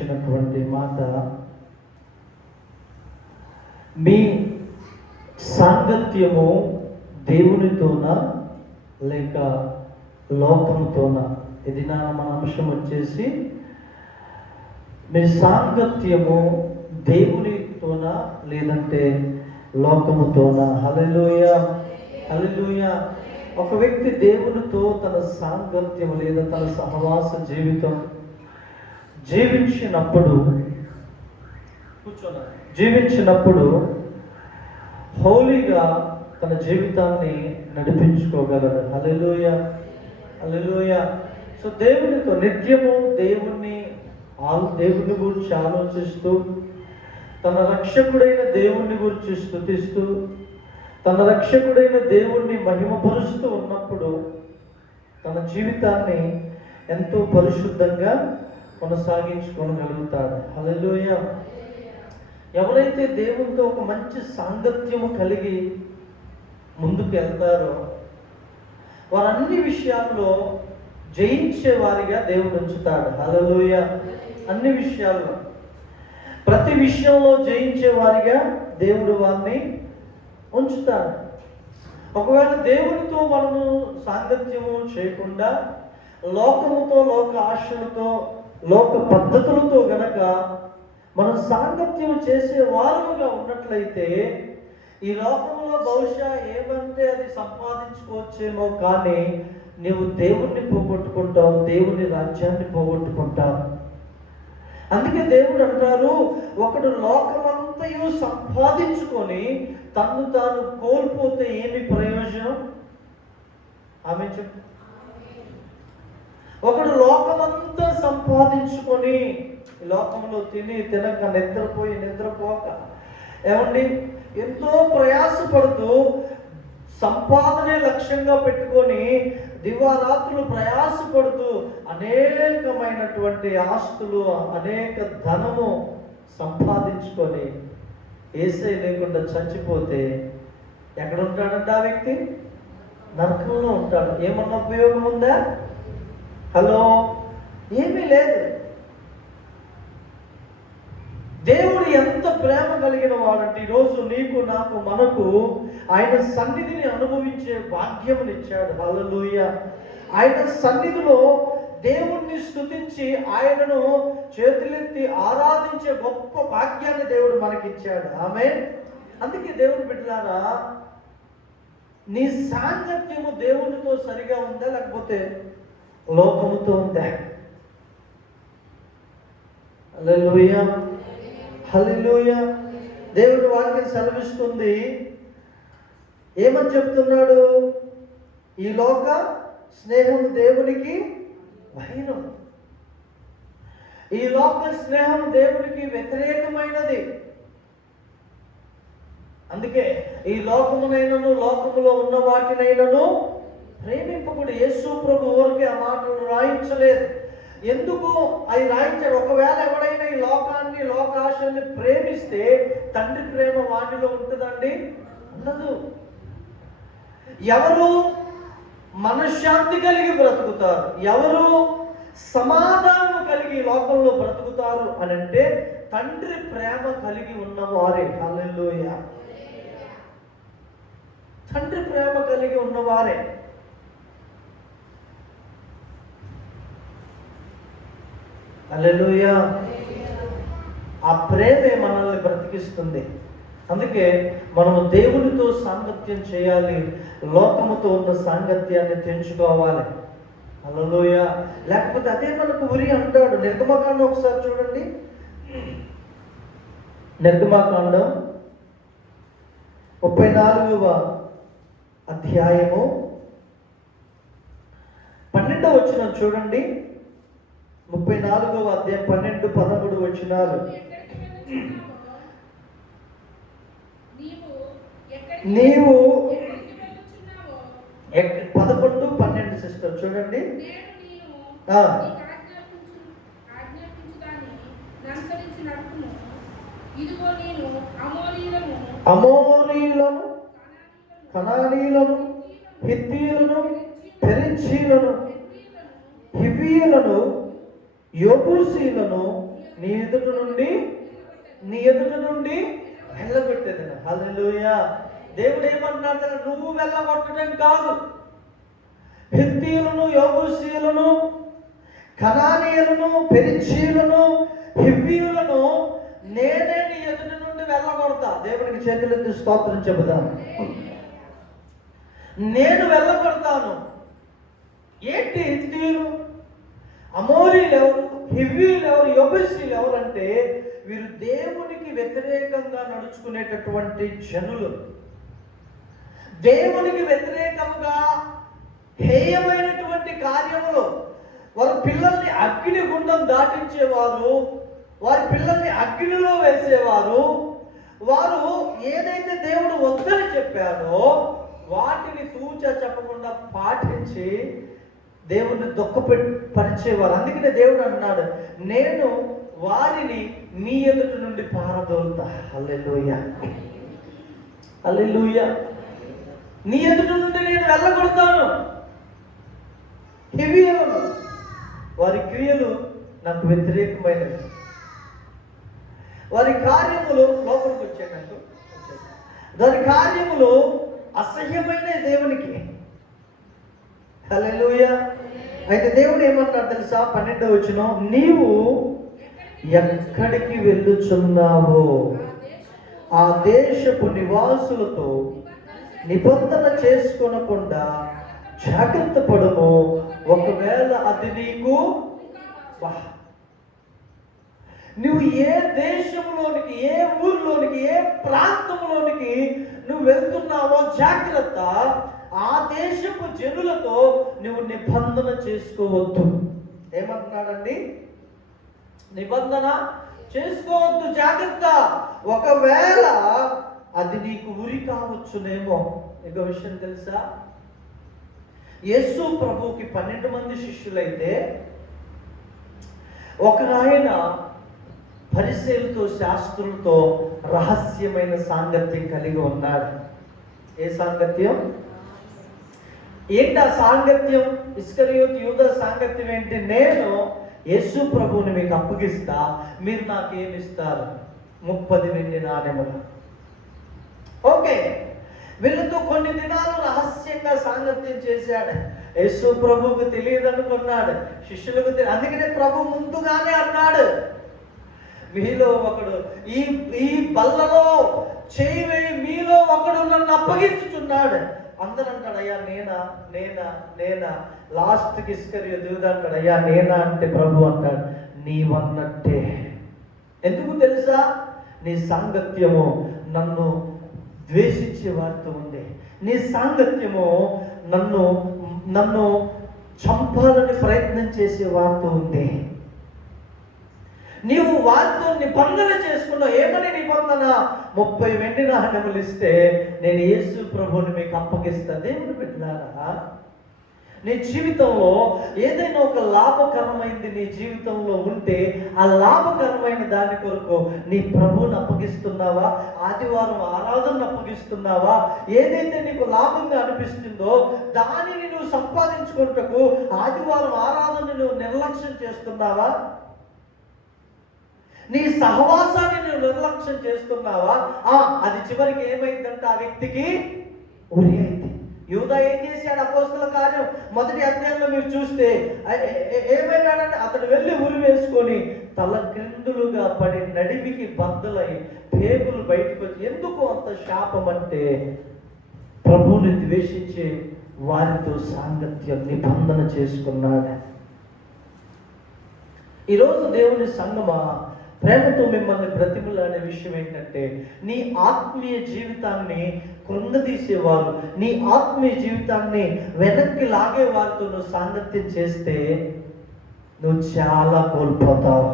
ఇచ్చినటువంటి మాట, మీ సాంగత్యము దేవునితోనా లేక లోకముతోనా? ఇది మన అంశం వచ్చేసి, మీ సాంగత్యము దేవునితోనా లేదంటే లోకముతోనా? హల్లెలూయా, హల్లెలూయా. ఒక వ్యక్తి దేవునితో తన సాంగత్యం లేదా తన సహవాస జీవితం జీవించినప్పుడు హోలీగా తన జీవితాన్ని నడిపించుకోగలడు. హల్లెలూయా, హల్లెలూయా. సో దేవునితో నిత్యము దేవుని గురించి ఆలోచిస్తూ, తన రక్షకుడైన దేవుణ్ణి గురించి స్తుతిస్తూ, తన రక్షకుడైన దేవుణ్ణి మహిమపరుస్తూ ఉన్నప్పుడు తన జీవితాన్ని ఎంతో పరిశుద్ధంగా కొనసాగించుకోగలుగుతాడు. హల్లెలూయా. ఎవరైతే దేవునితో ఒక మంచి సాంగత్యము కలిగి ముందుకు వెళ్తారో వారు అన్ని విషయాల్లో జయించే వారిగా దేవుడు ఉంచుతాడు. హల్లెలూయా. అన్ని విషయాల్లో, ప్రతి విషయంలో జయించే వారిగా దేవుడు వారిని ఉంచుతాడు. ఒకవేళ దేవునితో మనము సాంగత్యము చేయకుండా లోకముతో, లోక ఆశలతో, లోక పద్ధతులతో గనక మనం సాంగత్యం చేసే వారముగా ఉన్నట్లయితే ఈ లోకంలో బహుశా ఏమంటే అది సంపాదించుకోవచ్చేమో, కానీ నీవు దేవుణ్ణి పోగొట్టుకుంటావు, దేవుని రాజ్యాన్ని పోగొట్టుకుంటావు. అందుకే దేవుడు అంటారు, ఒకడు లోకమంతయు సంపాదించుకొని తను తాను కోల్పోతే ఏమి ప్రయోజనం? ఆమె చెప్పు. ఒకడు లోకమంతా సంపాదించుకొని లోకంలో తినక నిద్రపోక ఏమండి ఎంతో ప్రయాసపడుతూ సంపాదనే లక్ష్యంగా పెట్టుకొని దివారాత్రులు ప్రయాసపడుతూ అనేకమైనటువంటి ఆస్తులు, అనేక ధనము సంపాదించుకొని యేసే లేకుండా చచ్చిపోతే ఎక్కడ ఉంటాడంటే ఆ వ్యక్తి నరకంలో ఉంటాడు. ఏమన్నా ఉపయోగం ఉందా? హలో, ఏమీ లేదు. దేవుడు ఎంత ప్రేమ కలిగిన వాడంటే ఈరోజు నీకు, నాకు, మనకు ఆయన సన్నిధిని అనుభవించే భాగ్యమునిచ్చాడు. హల్లెలూయా. ఆయన సన్నిధిలో దేవుణ్ణి స్తుతించి ఆయనను చేతులెత్తి ఆరాధించే గొప్ప భాగ్యాన్ని దేవుడు మనకిచ్చాడు. ఆమేన్. అందుకే దేవుడు బిడ్డలారా, నీ సాంగత్యము దేవునితో సరిగా ఉందా లేకపోతే లోకముతో ఉందా? హల్లెలూయా, హల్లెలూయా. దేవుడు వాక్యం సెలవిస్తుంది. ఏమని చెప్తున్నాడు? ఈ లోక స్నేహం దేవునికి వైరం. ఈ లోక స్నేహం దేవునికి వ్యతిరేకమైనది. అందుకే ఈ లోకమునైనను లోకములో ఉన్న వాటినైనను ప్రేమింపకుడు. యేసు ప్రభు ఊరికే ఆ మాటలు రాయించలేదు. ఎందుకు అవి రాయించాడు? ఒకవేళ ఎవడైనా ఈ లోకాన్ని, లోకాశల్ని ప్రేమిస్తే తండ్రి ప్రేమ వాటిలో ఉంటుందండి? ఉండదు. ఎవరు మనశ్శాంతి కలిగి బ్రతుకుతారు, ఎవరు సమాధానం కలిగి లోకంలో బ్రతుకుతారు అని అంటే తండ్రి ప్రేమ కలిగి ఉన్నవారే. హల్లెలూయా. తండ్రి ప్రేమ కలిగి ఉన్నవారే. హల్లెలూయా. ఆ ప్రేమే మనల్ని బ్రతికిస్తుంది. అందుకే మనము దేవునితో సాంగత్యం చేయాలి, లోకముతో ఉన్న సాంగత్యాన్ని తెంచుకోవాలి. హల్లెలూయా. లేకపోతే అదే మనకు ఉరి అంటాడు. నిర్గమకాండం ఒకసారి చూడండి. నిర్గమకాండం 34వ అధ్యాయము 12వ వచనం చూడండి. 34వ అధ్యాయం 12, 13 వచనాలు. నీవు 11, 12 సిస్టర్ చూడండి. అమోరీలను, కనానీయులను, హిత్తీయులను, పెరిజ్జీయులను, హివ్వీయులను, యెబూసీయులను, నీ ఎదుట నుండి వెళ్ళగొట్టేదను. హల్లెలూయా. దేవుడు ఏమంటున్నాడు? నువ్వు వెళ్ళగొట్టడం కాదు, హిత్తీయులను, యెబూసీయులను, కనానీయులను, పెరిజ్జీయులను, హివ్వీయులను నేనే నీ ఎదుటి నుండి వెళ్ళగొడతా. దేవునికి చేతులెత్తి స్తోత్రం చెబుదాం. నేను వెళ్ళగొడతాను. ఏంటి హిత్తీయులు, అమోరీలు ఎవరు, హివ్వీయులు ఎవరు, యెబూసీయులు ఎవరంటే వీరు దేవునికి వ్యతిరేకంగా నడుచుకునేటటువంటి జనులు. దేవునికి వ్యతిరేకంగా హేయమైనటువంటి కార్యములు, వారి పిల్లల్ని అగ్ని గుండం దాటించేవారు, వారి పిల్లల్ని అగ్నిలో వేసేవారు. వారు ఏదైతే దేవుడు వద్దని చెప్పాడో వాటిని తూచా చెప్పకుండా పాటించి దేవుణ్ణి దుఃఖపరిచేవారు. అందుకనే దేవుడు అన్నాడు, నేను వారిని నీ ఎదుటి నుండి పారదోలుతా. హల్లెలూయా, హల్లెలూయా. నీ ఎదుటి నుండి నేను వెళ్ళగొడతాను. హివ్వీయులను, వారి క్రియలు నాకు వ్యతిరేకమైనవి, వారి కార్యములు లోపలికి వచ్చాడు, వారి కార్యములు అసహ్యమైన దేవునికి. హల్లెలూయా. అయితే దేవుడు ఏమన్నాడు తెలుసా? 12వ వచనం, నీవు ఎక్కడికి వెళ్ళుచున్నావో ఆ దేశపు నివాసులతో నిబంధన చేసుకొనకుండా జాగ్రత్త పడుము. ఒకవేళ అది నీకు నువ్వు ఏ దేశంలోనికి, ఏ ఊరిలోనికి, ఏ ప్రాంతంలోనికి నువ్వు వెళ్తున్నావో జాగ్రత్త. ఆ దేశపు జనులతో నువ్వు నిబంధన చేసుకోవద్దు. ఏమంటున్నాడండి? నిబంధన చేసుకోవద్దు, జాగ్రత్త. ఒకవేళ అది నీకు ఉరి కావచ్చునేమో. ఇంకో విషయం తెలుసా? యేసు ప్రభువుకి 12 మంది శిష్యులైతే ఒక ఆయన పరిసయ్యులతో, శాస్త్రులతో రహస్యమైన సాంగత్యం కలిగి ఉన్నాడు. ఏ సాంగత్యం? ఏంటి ఆ సాంగత్యం? ఇస్కరియోతు యూదా సాంగత్యం ఏంటి? నేను యేసు ప్రభువుని మీకు అప్పగిస్తా, మీరు నాకేమిస్తారు? 30 వెండి నాణెములు. ఓకే, వీళ్ళతో కొన్ని దినాలు రహస్యంగా సాంగత్యం చేశాడు. యేసు ప్రభువుకు తెలియదు అనుకున్నాడు, శిష్యులకు తెలియదు. అందుకనే ప్రభు ముందుగానే అన్నాడు, మీలో ఒకడు ఈ బల్లలో చేయి వేయి, మీలో ఒకడు నన్ను అప్పగించుచున్నాడు. అందరూ అంటాడు, అయ్యా నేనా నేనా నేనా. లాస్ట్కి ఇస్కరియోతు యూదా అంటాడు, అయ్యా నేనా అంటే ప్రభు అంటాడు, నీవన్నట్టే. ఎందుకు తెలుసా? నీ సాంగత్యము నన్ను ద్వేషించే వారితో ఉంది. నీ సాంగత్యము నన్ను చంపాలని ప్రయత్నం చేసే వారితో ఉంది. నీవు వారితో నిబంధన చేసుకున్నావు. ఏమని నిబంధన? 30 వెండి నాణెములు ఇస్తే నేను యేసు ప్రభువుని మీకు అప్పగిస్తాను. దేవుని బిడ్డలారా, నీ జీవితంలో ఏదైనా ఒక లాభకరమైనది నీ జీవితంలో ఉంటే ఆ లాభకరమైన దాని కొరకు నీ ప్రభువుని అప్పగిస్తున్నావా? ఆదివారం ఆరాధనను అప్పగిస్తున్నావా? ఏదైతే నీకు లాభంగా అనిపిస్తుందో దానిని నువ్వు సంపాదించుకుంటకు ఆదివారం ఆరాధనను నువ్వు నిర్లక్ష్యం చేస్తున్నావా? నీ సహవాసాన్ని నువ్వు నిర్లక్ష్యం చేస్తున్నావా? అది చివరికి ఏమైందంటే ఆ వ్యక్తికి ఉరి అయింది. యూదా ఏం చేశాడు? అపోస్తల కార్యం 1వ అధ్యాయంలో మీరు చూస్తే ఏమైనాడంటే అతడు వెళ్ళి ఉరి వేసుకొని తల క్రిందులుగా పడి నడిమికి బద్దలై పేగులు బయటకు వచ్చి. ఎందుకు అంత శాపం అంటే ప్రభువుని ద్వేషించే వారితో సాంగత్యం, నిబంధన చేసుకున్నాడు. ఈరోజు దేవుని సంగమా, ప్రేమతో మిమ్మల్ని బ్రతిమలాడే విషయం ఏంటంటే, నీ ఆత్మీయ జీవితాన్ని కృంగదీసేవారు, నీ ఆత్మీయ జీవితాన్ని వెనక్కి లాగే వారితో నువ్వు సాంగత్యం చేస్తే నువ్వు చాలా కోల్పోతావు.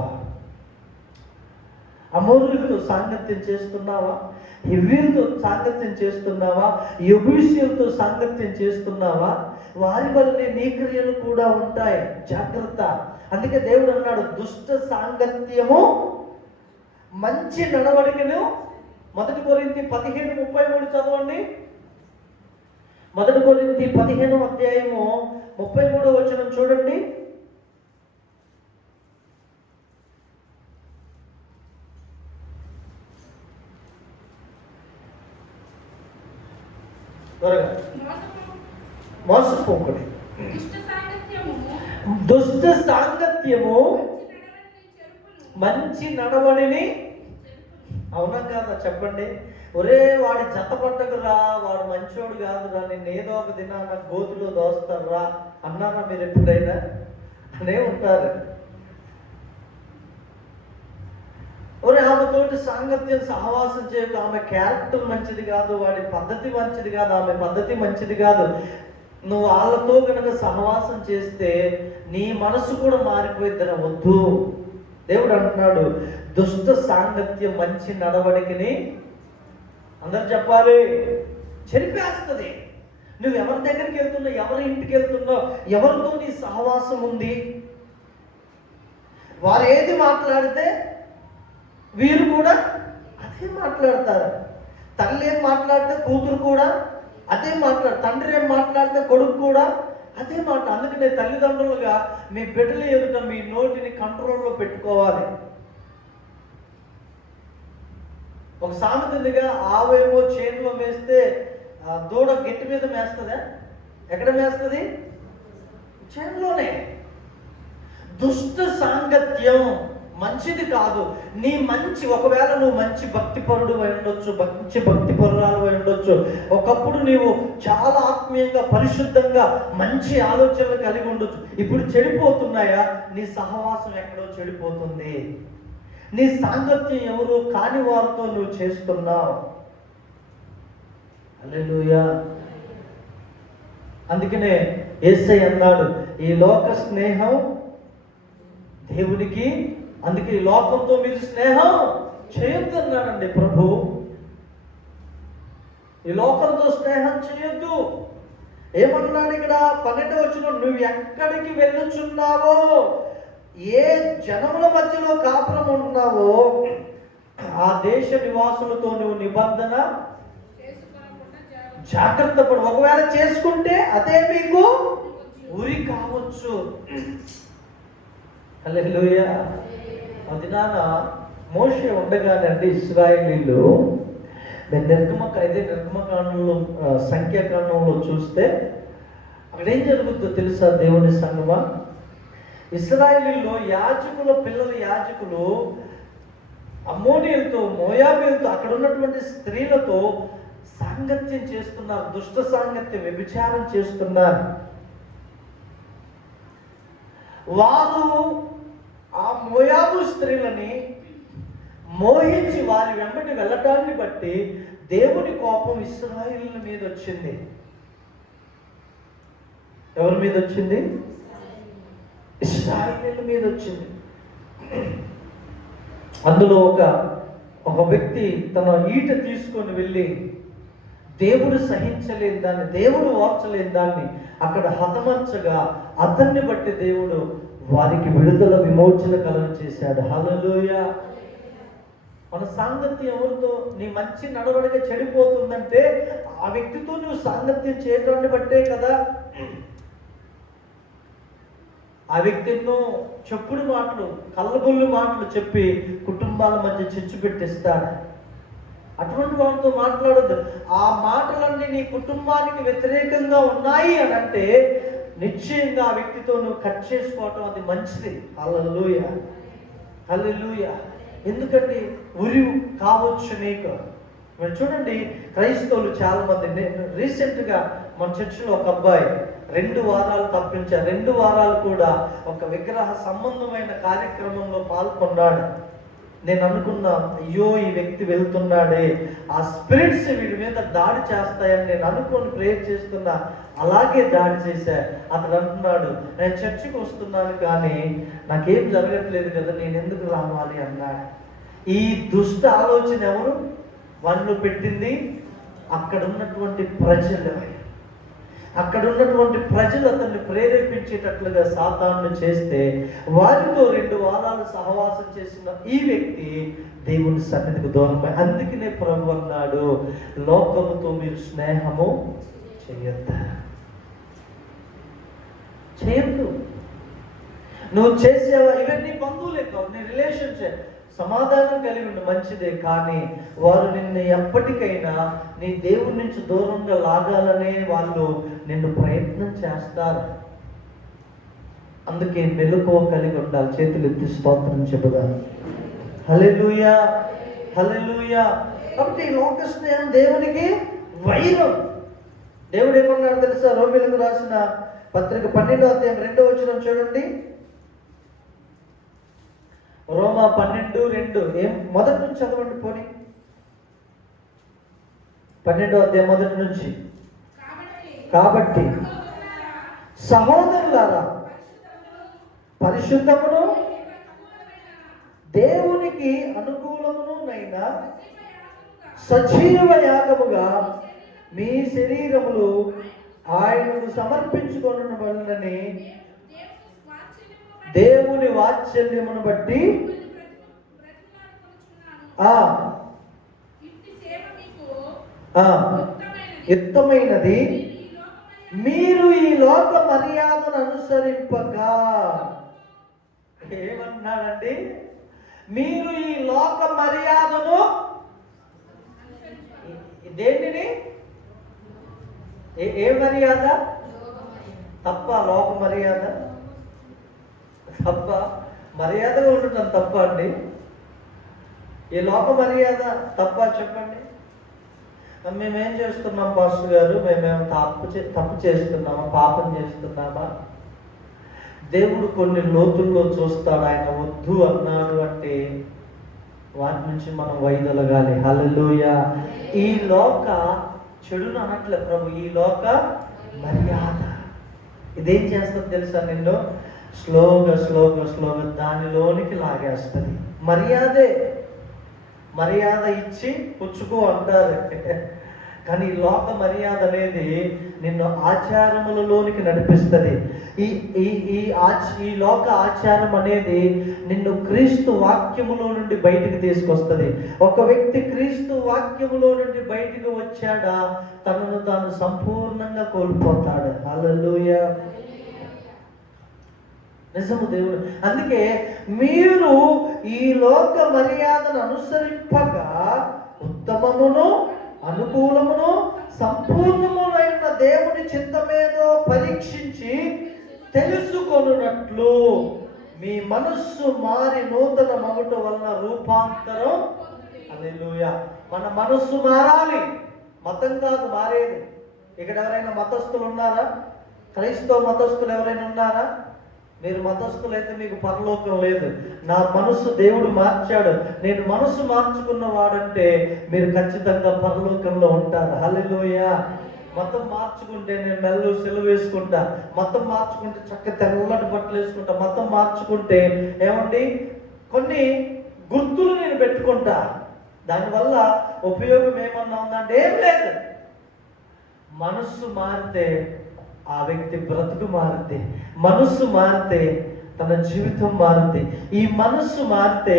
అమోరీలతో సాంగత్యం చేస్తున్నావా? హివ్వీలతో సాంగత్యం చేస్తున్నావా? యెబూసీయులతో సాంగత్యం చేస్తున్నావా? వారి వల్లనే నీ క్రియలు కూడా ఉంటాయి, జాగ్రత్త. అందుకే దేవుడు అన్నాడు, దుష్ట సాంగత్యము మంచి నడవడికను. 1 కొరింథీ 15:33 చదవండి. 1 కొరింథీ 15వ అధ్యాయము 33వ వచనం చూడండి. త్వరగా. మోసపోకుడి. దుష్ట సాంగత్యము మంచి నడవడిని. అవునా కాదా చెప్పండి. ఒరే వాడి జత పట్టకురా, వాడు మంచోడు కాదురా, నేను ఏదో ఒక దినాన గోతులో దోస్తారా అన్నారా మీరు ఎప్పుడైనా? అనే ఉంటారు. ఒరే ఆమెతోటి సాంగత్యం సహవాసం చేయకు, ఆమె క్యారెక్టర్ మంచిది కాదు, వాడి పద్ధతి మంచిది కాదు, ఆమె పద్ధతి మంచిది కాదు. నువ్వు వాళ్ళతో కనుక సహవాసం చేస్తే నీ మనసు కూడా మారిపోయిద్దన వద్దు. దేవుడు అంటున్నాడు, దుష్ట సాంగత్యం మంచి నడవడికని అందరు చెప్పాలి చెరిపేస్తుంది. నువ్వు ఎవరి దగ్గరికి వెళ్తున్నావు, ఎవరి ఇంటికి వెళ్తున్నావు, ఎవరితో నీ సహవాసం ఉంది, వారు ఏది మాట్లాడితే వీరు కూడా అదే మాట్లాడతారు. తల్లి ఏం మాట్లాడితే కూతురు కూడా అదే మాట్లాడు, తండ్రి ఏం మాట్లాడితే కొడుకు కూడా అదే మాట. అందుకనే తల్లిదండ్రులుగా మీ బిడ్డల ఎదుట మీ నోటిని కంట్రోల్లో పెట్టుకోవాలి. ఒక సామెత ఉందిగా, ఆవేమో చేనులో మేస్తే దూడ గట్టి మీద మేస్తుందా? ఎక్కడ మేస్తుంది? చేనులోనే. దుష్ట సాంగత్యం మంచిది కాదు. నీ మంచి, ఒకవేళ నువ్వు మంచి భక్తిపరుడు అయి ఉండొచ్చు, మంచి భక్తిపరురాలు అయి ఉండొచ్చు, ఒకప్పుడు నీవు చాలా ఆత్మీయంగా పరిశుద్ధంగా మంచి ఆలోచనలు కలిగి ఉండొచ్చు. ఇప్పుడు చెడిపోతున్నాయా? నీ సహవాసం ఎక్కడో చెడిపోతుంది. నీ సాంగత్యం ఎవరు కాని వారితో నువ్వు చేస్తున్నావు. హల్లెలూయా. అందుకనే యేసయ్య అన్నాడు, ఈ లోక స్నేహం దేవునికి, అందుకే ఈ లోకంతో మీరు స్నేహం చేయొద్దు అన్నాడండి ప్రభు. ఈ లోకంతో స్నేహం చేయొద్దు. ఏమన్నాడు ఇక్కడ 12వ వచనం, నువ్వు ఎక్కడికి వెళ్ళుచున్నావో, ఏ జనముల మధ్యలో కాపురం ఉంటున్నావో ఆ దేశ నివాసులతో నువ్వు నిబంధన జాగ్రత్త పడు. ఒకవేళ చేసుకుంటే అదే మీకు ఉరి కావచ్చు. హల్లెలూయా. అది నాన్న మోషే ఉండగానే అండి ఇశ్రాయేలీలు నిర్గమకాండంలో సంఖ్యాకాండంలో చూస్తే అక్కడ ఏం జరుగుతుందో తెలుసా దేవుని సంగమా? ఇశ్రాయేలీలో యాజకుల పిల్లల యాజకులు అమ్మోనీయులతో, మోయాబీలతో, అక్కడ ఉన్నటువంటి స్త్రీలతో సాంగత్యం చేస్తున్నారు. దుష్ట సాంగత్యం, వ్యభిచారం చేస్తున్నారు. వారు ఆ మోయాబు స్త్రీలని మోహించి వారి వెంబడి వెళ్ళటాన్ని బట్టి దేవుని కోపం ఇశ్రాయేలీయుల మీద వచ్చింది. ఎవరి మీద వచ్చింది? ఇశ్రాయేలీయుల మీద వచ్చింది. అందులో ఒక వ్యక్తి తన ఈట తీసుకొని వెళ్ళి దేవుడు సహించలేని దాన్ని, దేవుడు ఓర్చలేని దాన్ని అక్కడ హతమర్చగా అతన్ని బట్టి దేవుడు వారికి విడుదల, విమోచన కలుగ చేశాడు. హల్లెలూయా. మన సాంగత్యం ఎవరితో, నీ మంచి నడవడిక చెడిపోతుందంటే ఆ వ్యక్తితో నువ్వు సాంగత్యం చేయడాన్ని బట్టే కదా. ఆ వ్యక్తి ఎన్నో చెప్పుడు మాటలు, కళ్ళబొల్లు మాటలు చెప్పి కుటుంబాల మధ్య చిచ్చు పెట్టిస్తాడు. అటువంటి వాటితో మాట్లాడద్దు. ఆ మాటలన్నీ నీ కుటుంబానికి వ్యతిరేకంగా ఉన్నాయి అని అంటే నిశ్చయంగా ఆ వ్యక్తితో నువ్వు కట్ చేసుకోవటం అది మంచిది. హల్లెలూయా, హల్లెలూయా. ఎందుకంటే ఉరి కావచ్చు నీకు. మీరు చూడండి, క్రైస్తవులు చాలా మంది, రీసెంట్గా మన చర్చిలో ఒక అబ్బాయి 2 వారాలు తప్పించారు. 2 వారాలు కూడా ఒక విగ్రహ సంబంధమైన కార్యక్రమంలో పాల్గొన్నాడు. నేను అనుకున్నా, అయ్యో ఈ వ్యక్తి వెళ్తున్నాడే, ఆ స్పిరిట్స్ వీడి మీద దాడి చేస్తాయని నేను అనుకొని ప్రేయర్ చేస్తున్నా. అలాగే దాడి చేశా. అతడు అంటున్నాడు, నేను చర్చికి వస్తున్నాను కానీ నాకేం జరగట్లేదు కదా, నేను ఎందుకు రావాలి అన్నాడు. ఈ దుష్ట ఆలోచన ఎవరు వాళ్ళు పెట్టింది? అక్కడ ఉన్నటువంటి ప్రజలు. అక్కడ ఉన్నటువంటి ప్రజలు అతన్ని ప్రేరేపించేటట్లుగా సాతాను చేస్తే వారితో 2 వారాలు సహవాసం చేసిన ఈ వ్యక్తి దేవుని సన్నిధికి దూరమై, అందుకనే ప్రభు అన్నాడు, లోకముతో మీరు స్నేహము చేయొద్దు. నువ్వు చేసేవా ఇవన్నీ బంధువులే కావు, నీ రిలేషన్షిప్ సమాధానం కలిగి ఉండి మంచిదే, కానీ వారు నిన్ను ఎప్పటికైనా నీ దేవుడి నుంచి దూరంగా లాగాలనే వాళ్ళు నిన్ను ప్రయత్నం చేస్తారు. అందుకే మెలకువ కలిగి ఉండాలి. చేతులు ఎత్తి స్తోత్రం చెబుదాం. హల్లెలూయా, హల్లెలూయా. కాబట్టి ఈ లోక స్నేహం దేవునికి వైరం. దేవుడు ఏమన్నాడు తెలుసా? రోమీయులకు రాసిన పత్రిక 12వ అధ్యాయం 2వ వచనం చూడండి. రోమా 12:2 మొదటి నుంచి చదవండి. పోనీ 12వ అధ్యాయం మొదటి నుంచి. కాబట్టి సహోదరులారా, పరిశుద్ధమును దేవునికి అనుకూలమునైన సజీవ యాగముగా మీ శరీరములు ఆయనకు సమర్పించుకొనుట వలనని దేవుని వాత్సల్యమును బట్టి యుక్తమైనది. మీరు ఈ లోక మర్యాదను అనుసరింపగా, ఏమన్నాడండి? మీరు ఈ లోక మర్యాదను, దేనిని? ఏ మర్యాద? తప్ప లోక మర్యాద తప్ప? మర్యాదగా ఉండటం తప్ప అండి? ఈ లోక మర్యాద తప్ప చెప్పండి. మేమేం చేస్తున్నాం పాస్టర్ గారు? మేమేం తప్పు చేస్తున్నామా? పాపం చేస్తున్నామా? దేవుడు కొన్ని లోతుల్లో చూస్తాడు. ఆయన వద్దు అన్నాడు అంటే వాటి నుంచి మనం వైదొలగాలి. హల్లెలూయా. ఈ లోక చెడును అనట్లే ప్రభు, ఈ లోక మర్యాద ఇదేం చేస్తుంది తెలుసా? నిన్ను స్లోగా దానిలోనికి లాగేస్తుంది. మర్యాద ఇచ్చి పుచ్చుకో అంటారు. కానీ ఈ లోక మర్యాద అనేది నిన్ను ఆచారములలోనికి నడిపిస్తుంది. ఈ లోక ఆచారం అనేది నిన్ను క్రీస్తు వాక్యములో నుండి బయటికి తీసుకొస్తుంది. ఒక వ్యక్తి క్రీస్తు వాక్యములో నుండి బయటికి వచ్చాడా, తనను తాను సంపూర్ణంగా కోల్పోతాడు. హల్లెలూయా. నిజము దేవుడు. అందుకే మీరు ఈ లోక మర్యాదను అనుసరింపగా ఉత్తమమును అనుకూలమును సంపూర్ణములైన దేవుని చిత్తమేదో పరీక్షించి తెలుసుకొనున్నట్లు మీ మనస్సు మారి నూతన మగుట వలన రూపాంతరం. హల్లెలూయా. మన మనస్సు మారాలి, మతం కాదు మారేది. ఇక్కడ ఎవరైనా మతస్థులు ఉన్నారా? క్రైస్తవ మతస్థులు ఎవరైనా ఉన్నారా? మీరు మతస్థులైతే మీకు పరలోకం లేదు. నా మనస్సు దేవుడు మార్చాడు, నేను మనస్సు మార్చుకున్న వాడంటే మీరు ఖచ్చితంగా పరలోకంలో ఉంటారు. హల్లెలూయా. మతం మార్చుకుంటే నేను మెల్లో సెలవు వేసుకుంటా, మతం మార్చుకుంటే చక్క తెల్లటి బట్టలు వేసుకుంటా, మతం మార్చుకుంటే ఏమండి కొన్ని గుర్తులు నేను పెట్టుకుంటా. దానివల్ల ఉపయోగం ఏమన్నా ఉందంటే ఏం లేదు. మనస్సు మారితే ఆ వ్యక్తి బ్రతుకు మారుద్ది. మనస్సు మారితే తన జీవితం మారుద్ది. ఈ మనస్సు మారితే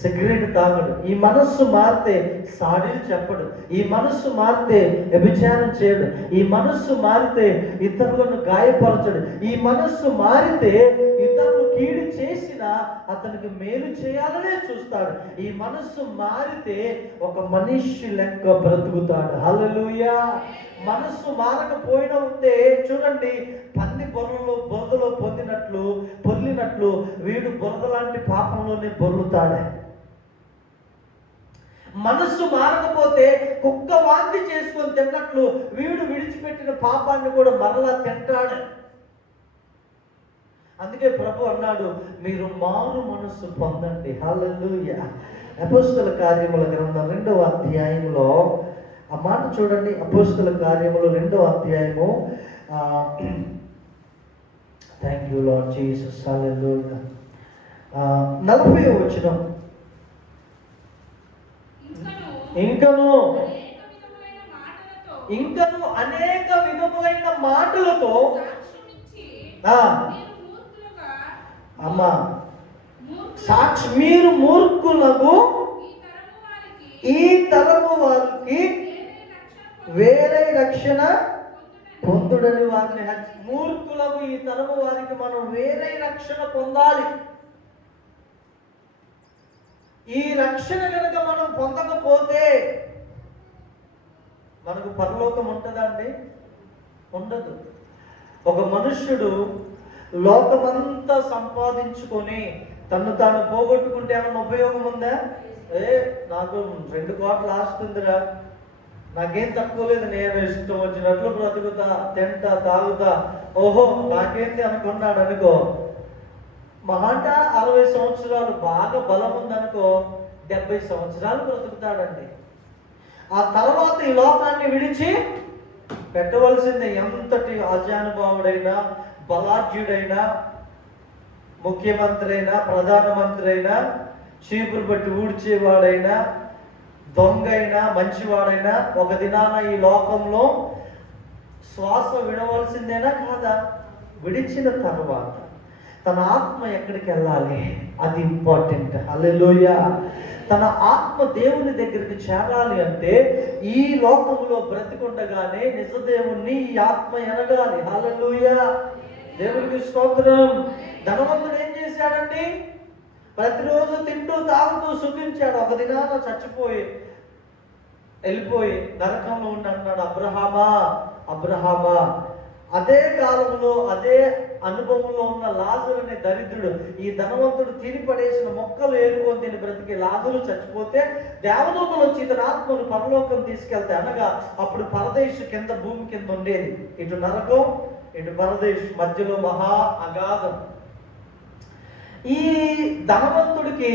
సిగరెట్ తాగడు. ఈ మనస్సు మారితే సాడీలు చెప్పడు. ఈ మనస్సు మారితే వ్యభిచారం చేయడు. ఈ మనస్సు మారితే ఇతరులను గాయపరచడు. ఈ మనస్సు మారితే ఇతరులు కీడు చేసినా అతనికి మేలు చేయాలనే చూస్తాడు. ఈ మనస్సు మారితే ఒక మనిషి లెక్క బ్రతుకుతాడు. హల్లెలూయా. మనస్సు మారకపోయినా ఉంటే చూడండి, పంది బురదలో పొర్లినట్లు వీడు బురద లాంటి పాపంలోనే బొర్లుతాడు. మనస్సు మారకపోతే కుక్క వాంతి చేసుకొని తిన్నట్లు వీడు విడిచిపెట్టిన పాపాన్ని కూడా మరలా తింటాడు. అందుకే ప్రభు అన్నాడు, మీరు మారు మనస్సు పొందండి. హల్లెలూయా. అపోస్తల కార్యముల గ్రంథం 2వ అధ్యాయంలో ఆ మాట చూడండి. అపోస్తల కార్యములు 2వ అధ్యాయము. Thank you Lord Jesus. Hallelujah. 40వ వచనం. ఇంకను అనేక విధములైన మాటలతో అమ్మా సాక్షి మీరు మూర్ఖులకు ఈ తరము వారికి వేరే రక్షణ పొందుడని వారిని మూర్ఖులకు ఈ తరము వారికి మనం వేరే రక్షణ పొందాలి. ఈ రక్షణ కనుక మనం పొందకపోతే మనకు పరలోకం ఉంటుందా అండి? ఉండదు. ఒక మనుష్యుడు లోకమంతా సంపాదించుకొని తను తాను పోగొట్టుకుంటే ఏమన్నా ఉపయోగం ఉందా? నాకు 2 కోట్ల ఆస్తి ఉందిరా, నాకేం తక్కువ లేదు, నేను ఇష్టం వచ్చినట్లు బ్రతుకుతా, తింటా, తాగుతా, ఓహో నాకేంటి అనుకున్నాడు అనుకో, మహాట 60 సంవత్సరాలు బాగా బలం ఉందనుకో 70 సంవత్సరాలు బ్రతుకుతాడండి. ఆ తర్వాత ఈ లోకాన్ని విడిచి పెట్టవలసిందే. ఎంతటి ఆజానుభావుడైనా, బలాఢ్యుడైనా, ముఖ్యమంత్రి అయినా, ప్రధానమంత్రి అయినా, చీపురు బట్టి ఊడ్చేవాడైనా, దొంగ అయినా, మంచివాడైనా ఒక దినాన ఈ లోకంలో శ్వాస విడవలసిందేనా కాదా? విడిచిన తర్వాత తన ఆత్మ ఎక్కడికి వెళ్ళాలి? అది ఇంపార్టెంట్. హల్లెలూయా. తన ఆత్మ దేవుని దగ్గరికి చేరాలి అంటే ఈ లోకంలో బ్రతికుండగానే నిజదేవుణ్ణి ఈ ఆత్మ ఎనగాలి. హల్లెలూయా. దేవునికి స్తోత్రం. ధనవంతుడు ఏం చేశాడండి? ప్రతిరోజు తింటూ తాగుతూ సుఖించాడు. ఒక దినాన చచ్చిపోయి వెళ్ళిపోయి నరకంలో ఉండి అన్నాడు, అబ్రహామా అబ్రహామా. అదే కాలంలో అదే అనుభవంలో ఉన్న లాజరు అనే దరిద్రుడు, ఈ ధనవంతుడు తిని పడేసిన మొక్కలు ఏరుకొని తిని బ్రతికి లాజరు చచ్చిపోతే దేవదూతలు వచ్చి ఇతని ఆత్మను పరలోకం తీసుకెళ్తే, అనగా అప్పుడు పరదేశ్ కింద భూమి కింద ఉండేది, ఇటు నరకం ఇటు పరదేశ్, మధ్యలో మహా అగాధం. ఈ ధనవంతుడికి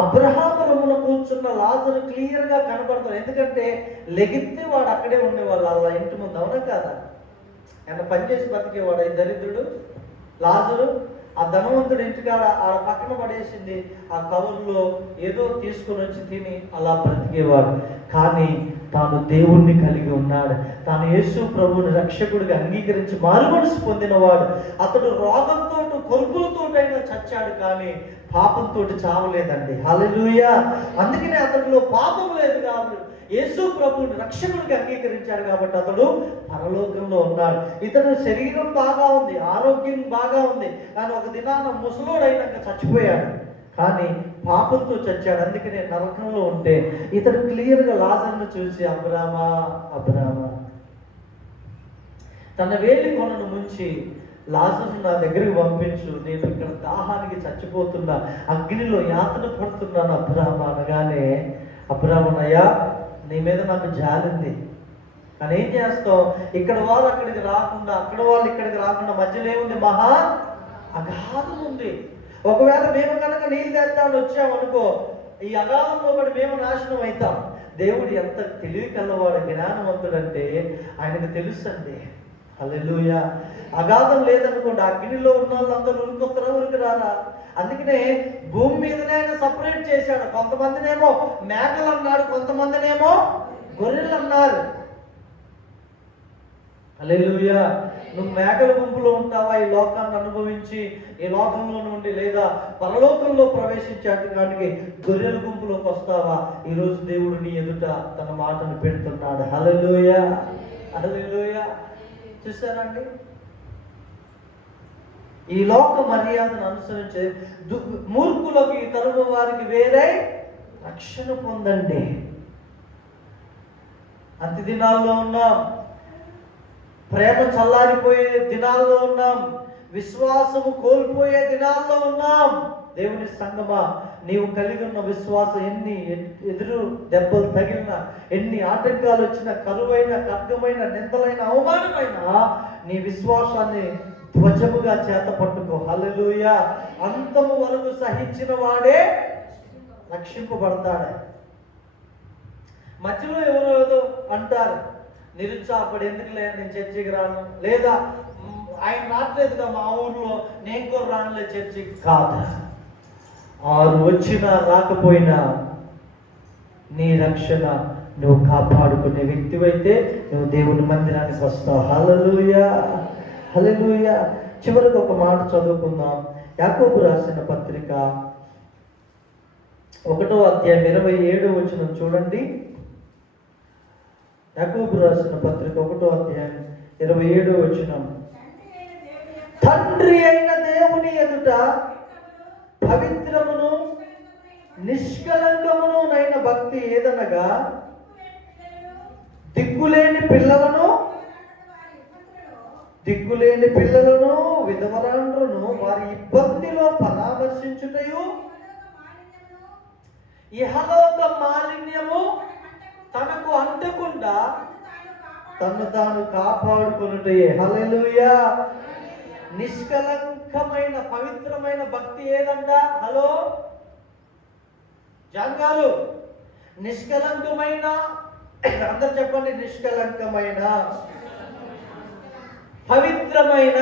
అబ్రహాము రొమ్మున కూర్చున్న లాజరు క్లియర్గా కనబడతాడు. ఎందుకంటే లెగిస్తే వాడు అక్కడే ఉండేవాళ్ళు అలా ఇంటి ముందు, అవునా కాదా? ఆయన పనిచేసి బతికేవాడు ఈ దరిద్రుడు లాజరు. ఆ ధనవంతుడు ఇంటికాడ ఆ పక్కన పడేసింది ఆ కవర్లో ఏదో తీసుకొని వచ్చి తిని అలా బ్రతికేవాడు. కానీ తాను దేవుణ్ణి కలిగి ఉన్నాడు. తాను యేసు ప్రభువుని రక్షకుడిగా అంగీకరించి మారుమనసు పొందినవాడు. అతడు రోగంతో కొరుకులతోటైనా చచ్చాడు, కానీ పాపంతో చావలేదండి. హల్లెలూయా. అందుకనే అతడిలో పాపం లేదు కాబట్టి యేసు ప్రభువుని రక్షకుడిగా అంగీకరించాడు కాబట్టి అతడు పరలోకంలో ఉన్నాడు. ఇతడు శరీరం బాగా ఉంది, ఆరోగ్యం బాగా ఉంది, కానీ ఒక దినాన ముసలోడైనాక చచ్చిపోయాడు, కానీ పాపంతో చచ్చాడు. అందుకనే నరకంలో ఉంటే ఇతడు క్లియర్గా లాజరును చూసి, అబ్రామా అబ్రామా, తన వేలి కొనను ముంచి లాజరును నా దగ్గరికి పంపించు, నేను ఇక్కడ దాహానికి చచ్చిపోతున్నా, అగ్నిలో యాతన పడుతున్నాను అబ్రామా అనగానే, అబ్రామనయ్యా నీ మీద నాకు జాలింది, కానీ ఏం చేస్తావు? ఇక్కడ వాళ్ళు అక్కడికి రాకుండా, అక్కడ వాళ్ళు ఇక్కడికి రాకుండా మధ్యలో ఏముంది? మహా అగాధం ఉంది. ఒకవేళ మేము కనుక నీళ్ళు తెద్దామని వచ్చామనుకో, ఈ అగాధంలో పడి మేము నాశనం అవుతాం. దేవుడు ఎంత తెలివి కలవాడు, జ్ఞానవంతుడంటే ఆయనకు తెలుసండి. హల్లెలూయా. అగాధం లేదనుకోండి, అగ్నిలో ఉన్న వాళ్ళందరూ ఉరికొత్తరా ఉరికి రారా? అందుకనే భూమి మీదనే ఆయన సపరేట్ చేశాడు. కొంతమందినేమో మేకలు అన్నాడు, కొంతమందినేమో గొర్రెలు అన్నారు. హల్లెలూయా. నువ్వు మేకల గుంపులో ఉంటావా ఈ లోకాన్ని అనుభవించి, ఈ లోకంలో నుండి, లేదా పరలోకంలో ప్రవేశించేటానికి గొర్రెల గుంపులోకి వస్తావా? ఈరోజు దేవుడు నీ ఎదుట తన మాటను పెడుతున్నాడు. హల్లెలూయా. హల్లెలూయా. చూసారండి, ఈ లోక మర్యాదను అనుసరించే మూర్ఖులకు ఈ తరము వారికి వేరే రక్షణ పొందండి. అంత్య దినాల్లో ఉన్నాం, ప్రేమ చల్లారిపోయే దినాల్లో ఉన్నాం, విశ్వాసము కోల్పోయే దినాల్లో ఉన్నాం. దేవుని సంగమా, నీవు కలిగి ఉన్న విశ్వాసం ఎన్ని ఎదురు దెబ్బలు తగిలినా, ఎన్ని ఆటంకాలు వచ్చినా, కరువైన, ఖడ్గమైన, నిందలైన, అవమానమైన నీ విశ్వాసాన్ని ధ్వజముగా చేత పట్టుకో. హల్లెలూయా. అంతము వరకు సహించిన వాడే రక్షింపబడతాడు. మధ్యలో ఎవరో ఏదో అంటారు, నిరుత్సాహపడి ఎందుకులే నేను చర్చికి రాను, లేదా ఆయన రావట్లేదుగా మా ఊర్లో నేను కూడా రానులే చర్చికి. కాదు, వారు వచ్చినా రాకపోయినా నీ రక్షణ నువ్వు కాపాడుకునే వ్యక్తివైతే నువ్వు దేవుని మందిరానికి వస్తావు. హల్లెలూయా. హల్లెలూయా. చివరికి ఒక మాట చదువుకుందాం. యాకోబు రాసిన పత్రిక 1వ అధ్యాయం 27వ వచనం చూడండి. యాకోబు రాసిన పత్రిక 1వ అధ్యాయం 27వ వచనం. తండ్రి అయిన దేవుని ఎదుట పవిత్రమును నిష్కలంకమునైన భక్తి ఏదనగా దిక్కులేని పిల్లలను విధవరాండ్రును వారి ఇబ్బందిలో పరామర్శించుటయు, ఇహలోక మాలిన్యము తనకు అంటకుండా తను తాను కాపాడుకొనుటయే. హల్లెలూయా. నిష్కలంకమైన పవిత్రమైన భక్తి ఏదంట? హలో జాన్ గారు, నిష్కలంకమైన, అందరు చెప్పండి, నిష్కలంకమైన పవిత్రమైన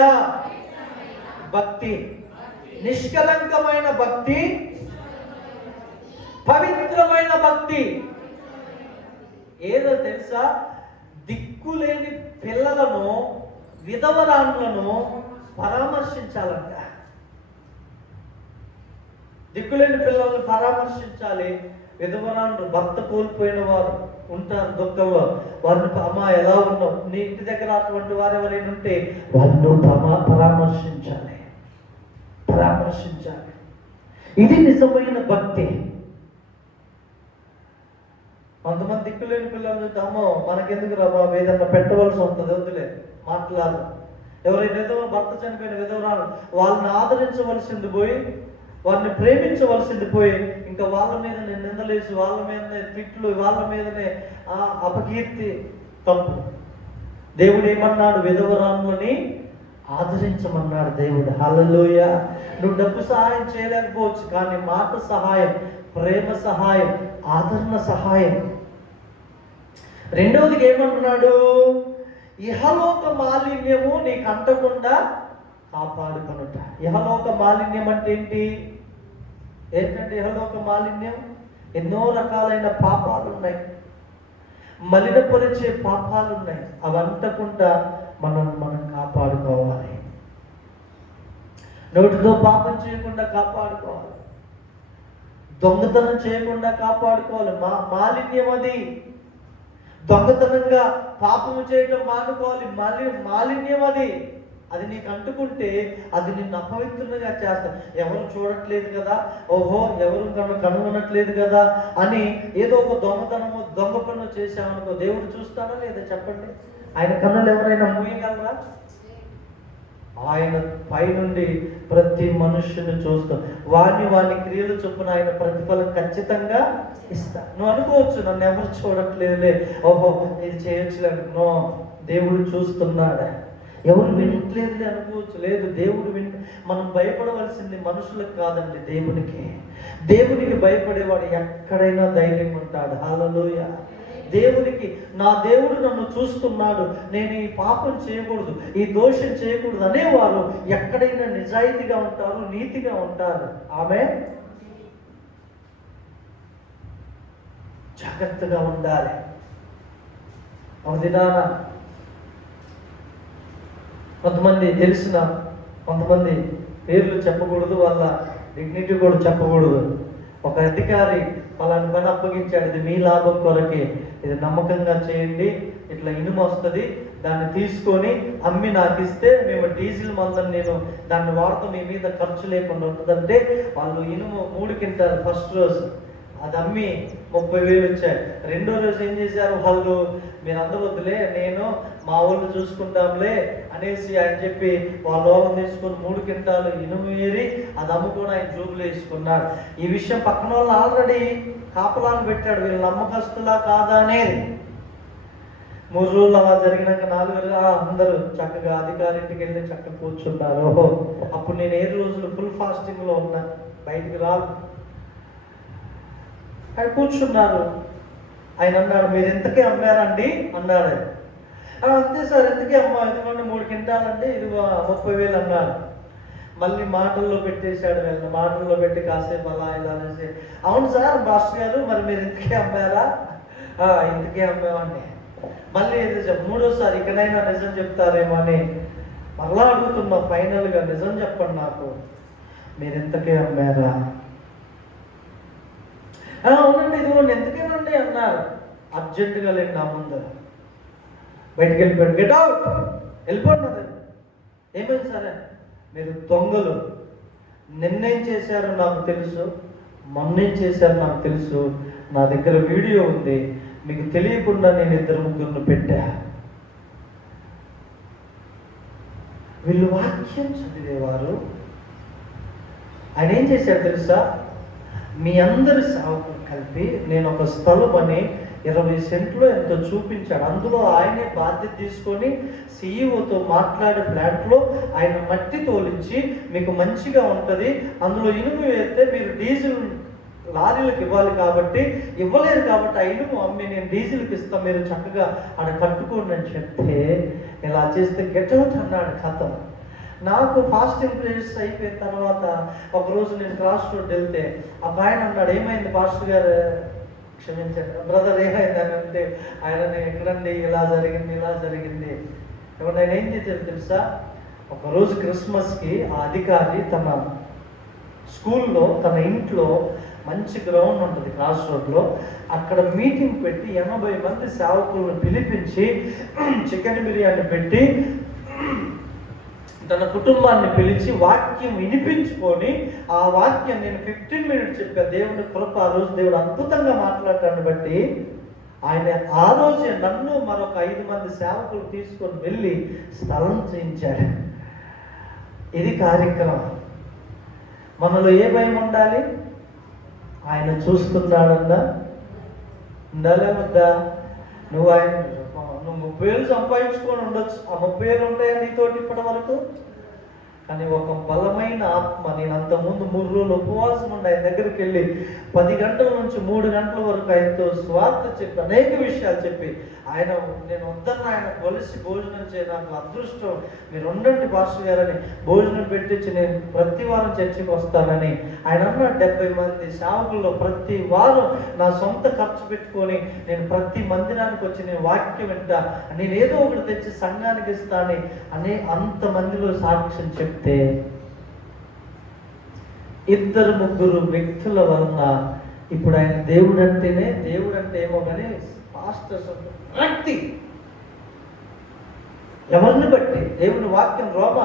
భక్తి. నిష్కలంకమైన భక్తి, పవిత్రమైన భక్తి ఏదో తెలుసా? దిక్కులేని పిల్లలను విధవరాండ్లను పరామర్శించాలంట. దిక్కులేని పిల్లలను పరామర్శించాలి. విధవరాండ్రు, భర్త కోల్పోయిన వారు ఉంటారు దుఃఖంలో, వారిని అమ్మ ఎలా ఉన్నావు, నీ ఇంటి దగ్గర అటువంటి వారు ఎవరైనా ఉంటే వాళ్ళు పరామర్శించాలి. ఇది నిజమైన భక్తి. కొంతమంది దిక్కులేని పిల్లలు చూస్తే అమ్మో మనకెందుకు రా బాబు, ఏదన్నా పెట్టవలసి ఉంటుంది, వద్దులే మాట్లాడు. ఎవరైనా ఏదో భర్త చనిపోయిన విధవరాలు, వాళ్ళని ఆదరించవలసింది పోయి, వారిని ప్రేమించవలసింది పోయి, ఇంకా వాళ్ళ మీదనే నిందలేసి, వాళ్ళ మీదనే తిట్లు, వాళ్ళ మీదనే అపకీర్తి. తప్పు. దేవుడు ఏమన్నాడు? విధవరాములని ఆదరించమన్నాడు దేవుడు. హల్లెలూయా. నువ్వు డబ్బు సహాయం చేయలేకపోవచ్చు, కానీ మాట సహాయం, ప్రేమ సహాయం, ఆదరణ సహాయం. రెండవది ఏమంటున్నాడు? ఇహలోక మాలిన్యము నీకు అంటకుండా కాపాడుకొనుట. ఇహలోక మాలిన్యం అంటే ఏంటంటే ఇహలోక మాలిన్యం ఎన్నో రకాలైన పాపాలు ఉన్నాయి, మలినపరిచే పాపాలు ఉన్నాయి. అవి అంటకుండా మనం కాపాడుకోవాలి. నోటితో పాపం చేయకుండా కాపాడుకోవాలి, దొంగతనం చేయకుండా కాపాడుకోవాలి. మాలిన్యం అది. దొంగతనంగా పాపము చేయటం మానుకోవాలి. మాలిన్యం అది నీకు అంటుకుంటే అది నిన్ను అపవిత్రంగా చేస్తా. ఎవరు చూడట్లేదు కదా, ఓహో ఎవరు కనుగొనట్లేదు కదా అని ఏదో ఒక దొంగ పనులు చేశామనుకో, దేవుడు చూస్తాడా లేదా చెప్పండి? ఆయన కన్నులు ఎవరైనా మూయగలరా? ఆయన పైనుండి ప్రతి మనుష్యుని చూస్తాం. వాని క్రియలు చొప్పున ఆయన ప్రతిఫలం ఖచ్చితంగా ఇస్తా. నువ్వు అనుకోవచ్చు, నన్ను ఎవరు చూడట్లేదులే, ఓహో ఇది చేయొచ్చులే. నో, దేవుడు చూస్తున్నాడా? ఎవరు వినట్లేదులే అనుకోవచ్చు. లేదు, దేవుడు మనం భయపడవలసింది మనుషులకు కాదండి, దేవునికి భయపడేవాడు ఎక్కడైనా ధైర్యం ఉంటాడు. హల్లెలూయా. దేవునికి, నా దేవుడు నన్ను చూస్తున్నాడు, నేను ఈ పాపం చేయకూడదు, ఈ దోషం చేయకూడదు అనేవారు ఎక్కడైనా నిజాయితీగా ఉంటారు, నీతిగా ఉంటారు. ఆమె జాగ్రత్తగా ఉండాలి. అవునా? కొంతమంది పేర్లు చెప్పకూడదు, వాళ్ళ డిగ్నిటీ కూడా చెప్పకూడదు. ఒక అధికారి వాళ్ళని పని అప్పగించాడు, ఇది మీ లాభం కొరకే, ఇది నమ్మకంగా చేయండి, ఇట్లా ఇనుము వస్తుంది, దాన్ని తీసుకొని అమ్మి నాకు ఇస్తే మేము డీజిల్ మందని నేను దాన్ని వాడుతూ మీ మీద ఖర్చు లేకుండా ఉంటుందంటే వాళ్ళు ఇనుము 3 క్వింటాలు ఫస్ట్ రోజు అది అమ్మి 30,000 వచ్చాయి. రెండో రోజు ఏం చేశారు వాళ్ళు, మీరు అందరూ వద్దులే, నేను మా వాళ్ళు చూసుకుంటాంలే అనేసి ఆయన చెప్పి వాళ్ళని తీసుకొని 3 క్వింటాలు ఇనుము ఏరి అది అమ్ముకొని ఆయన జూబులు వేసుకున్నాడు. ఈ విషయం పక్కన వాళ్ళు ఆల్రెడీ కాపలాలు పెట్టాడు, వీళ్ళు నమ్మకస్తులా కాదా అనేది. 3 రోజులు అలా జరిగినాక 4 రోజులు అందరూ చక్కగా అధికారింటికి వెళ్ళి చక్కగా కూర్చున్నారు. అప్పుడు నేను 7 రోజులు ఫుల్ ఫాస్టింగ్లో ఉన్నా, బయటికి రాదు. ఆయన కూర్చున్నారు. ఆయన అన్నాడు, మీరు ఎంతకే అమ్మారండి అన్నాడు. అంతే సార్, ఎంతకే అమ్మా, ఎందుకంటే 3 క్వింటాలంటే ఇది 30,000 అన్నాడు. మళ్ళీ మాటల్లో పెట్టేశాడు. వీళ్ళని మాటల్లో పెట్టి కాసేపు అలా ఇలా అనేసి, అవును సార్ మాస్టర్ గారు, మరి మీరు ఇంతకే అమ్మారా? ఇంతకే అమ్మామండి. మళ్ళీ మూడోసారి ఇకనైనా నిజం చెప్తారేమో అని మరలా అడుగుతున్నా. ఫైనల్గా నిజం చెప్పండి నాకు, మీరు ఎంతకే అమ్మారా? అవునండి, ఇదిగోండి ఎంతకేనండి అన్నారు. అర్జెంటుగా లేండి నా ముందు బయటికి వెళ్ళిపోయాడు. గెట్ అవుట్, వెళ్ళిపోండి. ఏమైంది సరే, మీరు దొంగలు, నిన్నేం చేశారో నాకు తెలుసు, మొన్నేం చేశారు నాకు తెలుసు, నా దగ్గర వీడియో ఉంది, మీకు తెలియకుండా నేను 2-3 పెట్టా. వీళ్ళు వాక్యం చదివేవారు. ఆయన ఏం చేశాడు తెలుసా, మీ అందరి సేవకులు కలిపి నేను ఒక స్థలం అని 20 సెంట్లు ఎంతో చూపించాడు. అందులో ఆయనే బాధ్యత తీసుకొని సీఈఓతో మాట్లాడే ఫ్లాట్లో ఆయన మట్టి తోలించి మీకు మంచిగా ఉంటుంది, అందులో ఇనుము వేస్తే మీరు డీజిల్ లారీలకు ఇవ్వాలి కాబట్టి ఇవ్వలేదు కాబట్టి ఆ ఇనుము అమ్మి నేను డీజిల్కి ఇస్తాను, మీరు చక్కగా ఆడ కట్టుకోండి అని చెప్తే ఇలా చేస్తే గెట్అవుట్ అన్నాడు. కథ నాకు ఫాస్ట్ ఇంప్రెషన్స్ అయిపోయిన తర్వాత ఒకరోజు నేను క్రాస్ రోడ్ వెళ్తే ఆ ఆయన అన్నాడు, ఏమైంది పాస్టర్ గారు, క్షమించండి బ్రదర్ ఏమైంది అని అంటే, ఆయన ఎక్కడండి ఇలా జరిగింది. ఇప్పుడు ఆయన ఏం చేశారు తెలుసా, ఒకరోజు క్రిస్మస్కి ఆ అధికారి తన స్కూల్లో తన ఇంట్లో మంచి గ్రౌండ్ ఉంటుంది క్రాస్ రోడ్లో, అక్కడ మీటింగ్ పెట్టి 80 మంది సేవకులను పిలిపించి చికెన్ బిర్యానీ పెట్టి తన కుటుంబాన్ని పిలిచి వాక్యం వినిపించుకొని, ఆ వాక్యం నేను 15 మినిట్స్ చెప్పా. దేవుని కృప, ఆ రోజు దేవుడు అద్భుతంగా మాట్లాడటాన్ని బట్టి ఆయన ఆ రోజే నన్ను మరొక 5 మంది సేవకులు తీసుకొని వెళ్ళి స్థలం చేయించాడు. ఇది కార్యక్రమం. మనలో ఏ భయం ఉండాలి? ఆయన చూస్తున్నాడన్నా ఉండాలే వద్దా? నువ్వు 30,000 సంపాదించుకొని ఉండొచ్చు, ఆ 30,000 ఉంటాయా నీతోటి ఇప్పటి వరకు? కానీ ఒక బలమైన ఆత్మ, నేను అంతకుముందు 3 రోజులు ఉపవాసం ఉండి ఆయన దగ్గరికి వెళ్ళి 10 గంటల నుంచి 3 గంటల వరకు ఆయనతో స్వార్థ చెప్పి అనేక విషయాలు చెప్పి నేను వద్దన్న ఆయన కలిసి భోజనం చేయ, నాకు అదృష్టం, మీరు ఉండండి పాస్టర్ గారని భోజనం పెట్టించి నేను ప్రతి వారం చర్చికి వస్తానని ఆయన అన్న 70 మంది సేవకుల్లో ప్రతి వారం నా సొంత ఖర్చు పెట్టుకొని నేను ప్రతి మందిరానికి వచ్చి నేను వాక్యం వింటా, నేను ఏదో ఒకటి తెచ్చి సంఘానికి ఇస్తానని అంతమందిలో సాక్ష్యం చెప్తే 2-3 వ్యక్తుల వలన ఇప్పుడు ఆయన దేవుడు అంటే ఏమో కానీ పాస్టర్స్ రక్తి ఎవరిని బట్టి? దేవుని వాక్యం రోమ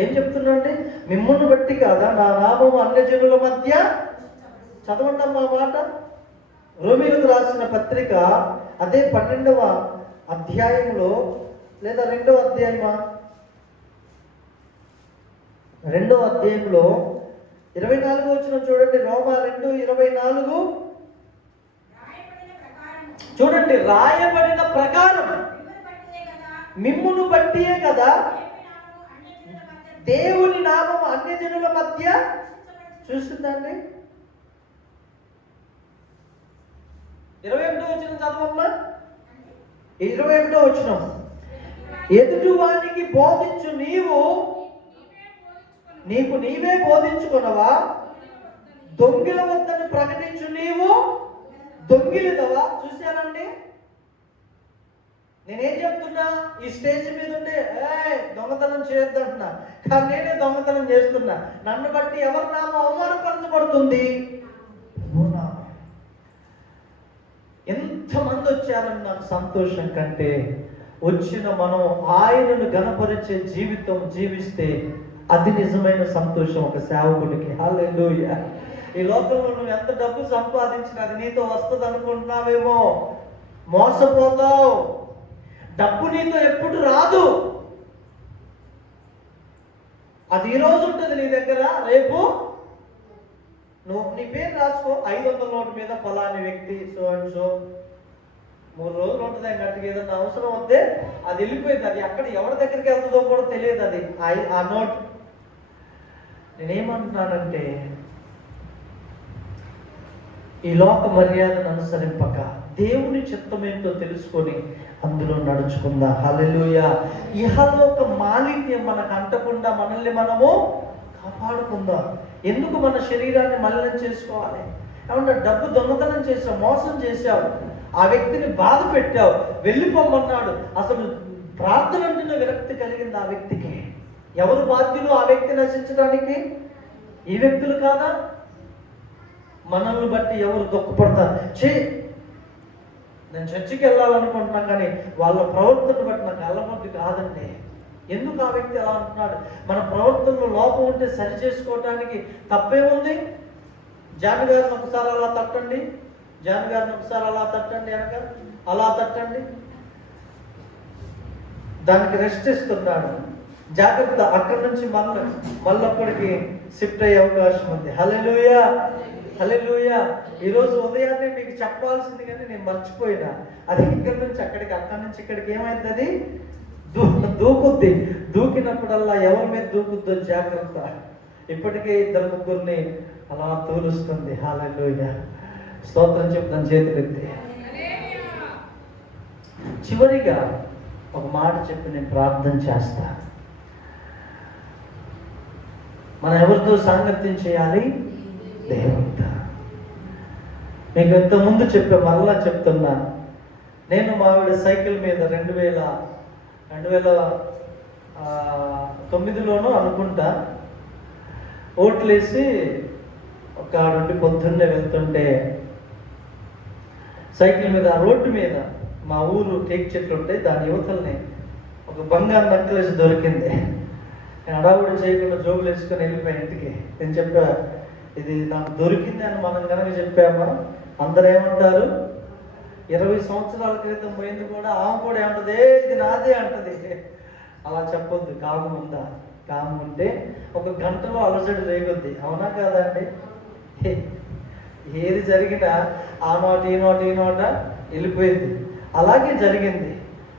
ఏం చెప్తున్నాండి, మిమ్మల్ని బట్టి కాదా నా నామము అన్యజనుల మధ్య, చదవండి మా మాట, రోమీయులకు రాసిన పత్రిక అదే 12వ అధ్యాయంలో లేదా 2వ అధ్యాయమా, 2వ అధ్యాయంలో 24 వచనం చూడండి. రోమా 2:24 చూడండి. రాయబడిన ప్రకారం మిమ్మును బట్టియే కదా దేవుని నామము అన్యజనుల మధ్య, చూస్తుందండి 21వ వచనం చదవమ్మా. 21వ వచనం, ఎదుటివానికి బోధించు నీకు నీవే బోధించుకున్నవా, దొంగిల వద్దని ప్రకటించు నీవు దొంగిలిదవా. చూశానండి, నేనేం చెప్తున్నా, ఈ స్టేజ్ మీద ఉంటే దొంగతనం చేయొద్దు అంటున్నా, కానీ నేనే దొంగతనం చేస్తున్నా. నన్ను బట్టి ఎవరి నామం అవమానపరచబడుతుంది? ఎంతమంది వచ్చారని నాకు సంతోషం కంటే వచ్చిన మనం ఆయనను గణపరిచే జీవితం జీవిస్తే అది నిజమైన సంతోషం ఒక సేవకుడికి. హల్లెలూయా. ఈ లోకంలో నువ్వు ఎంత డబ్బు సంపాదించినా అది నీతో వస్తుంది అనుకుంటున్నావేమో, మోసపోతావు. డబ్బు నీతో ఎప్పుడు రాదు. అది ఈరోజు ఉంటుంది నీ దగ్గర, రేపు నువ్వు నీ పేరు రాసుకో 500 నోటు మీద ఫలాని వ్యక్తి సో అండ్ సో, 3 రోజులు ఉంటుంది. ఆయన గట్టిగా ఏదన్నా అవసరం వస్తే అది వెళ్ళిపోయింది. అది ఎక్కడ ఎవరి దగ్గరికి వెళ్తుందో కూడా తెలియదు అది ఆ నోట్. నేనేమంటున్నానంటే, ఈ లోక మర్యాదను అనుసరింపక దేవుని చిత్తం ఏంటో తెలుసుకొని అందులో నడుచుకుందా. హల్లెలూయా. ఇహలోక మాలిన్యం మనకు అంటకుండా మనల్ని మనము కాపాడుకుందాం. ఎందుకు మన శరీరాన్ని మలినం చేసుకోవాలి? ఏమన్నా డబ్బు దొంగతనం చేసావు, మోసం చేశావు, ఆ వ్యక్తిని బాధ పెట్టావు, వెళ్ళిపోమన్నాడు, అసలు ప్రార్థన అంటున్న విరక్తి కలిగింది ఆ వ్యక్తికి. ఎవరు బాధ్యులు ఆ వ్యక్తి నశించడానికి? ఈ వ్యక్తులు కాదా? మనల్ని బట్టి ఎవరు దుఃఖపడతారు? నేను చర్చికి వెళ్ళాలనుకుంటున్నాను కానీ వాళ్ళ ప్రవర్తన బట్టి నాకు వెళ్ళబుద్ధి కాదండి. ఎందుకు ఆ వ్యక్తి అలా అంటున్నాడు? మన ప్రవర్తనలో లోపం ఉంటే సరి చేసుకోవటానికి తప్పేముంది? జాన్ గారిని ఒకసారి అలా తట్టండి, జాన్ గారిని ఒకసారి అలా తట్టండి, వెనక అలా తట్టండి. దానికి రెస్ట్ ఇస్తున్నాడు. జాగ్రత్త, అక్కడి నుంచి మళ్ళొక్కడికి షిఫ్ట్ అయ్యే అవకాశం ఉంది. హల్లెలూయా, హల్లెలూయా. ఈరోజు ఉదయాన్నే మీకు చెప్పాల్సింది కానీ నేను మర్చిపోయినా. అది ఇక్కడి నుంచి అక్కడికి, అక్కడి నుంచి ఇక్కడికి ఏమైంది, దూకుద్ది. దూకినప్పుడల్లా ఎవరి మీద దూకుద్దో జాగ్రత్త. ఇప్పటికే 2-3 అలా తూలుస్తుంది. హల్లెలూయా, స్తోత్రం చెప్తాను చేతులెత్తి. చివరిగా ఒక మాట చెప్పి నేను ప్రార్థన చేస్తా. మనం ఎవరితో సాంగత్యం చేయాలి? దేవునితో. మీకు ఇంతకుముందు చెప్పే, మరలా చెప్తున్నా. నేను మా ఆవిడ సైకిల్ మీద 2009లోనూ అనుకుంటా ఓట్లేసి ఒక నుండి పొద్దున్నే వెళ్తుంటే సైకిల్ మీద, ఆ రోడ్డు మీద, మా ఊరు టేక్ చెట్లు ఉంటాయి, దాని యువతల్ని ఒక బంగారు నెక్లెస్ దొరికింది. నేను అడావుడు చేయకుండా జోబులు వేసుకొని వెళ్ళిపోయి ఇంటికి. నేను చెప్పా, ఇది నాకు దొరికింది అని మనం కనుక చెప్పామా అందరూ ఏమంటారు? 20 సంవత్సరాల క్రితం పోయింది కూడా, ఆమె కూడా ఏమంటది, ఇది నాదే అంటది. అలా చెప్పొద్దు. కాము ఉందా? కాము ఉంటే ఒక గంటలో అలసడి రేగొద్ది. అవునా కాదా అండి? ఏది జరిగినా ఆ నోట ఈ నోట వెళ్ళిపోయింది. అలాగే జరిగింది.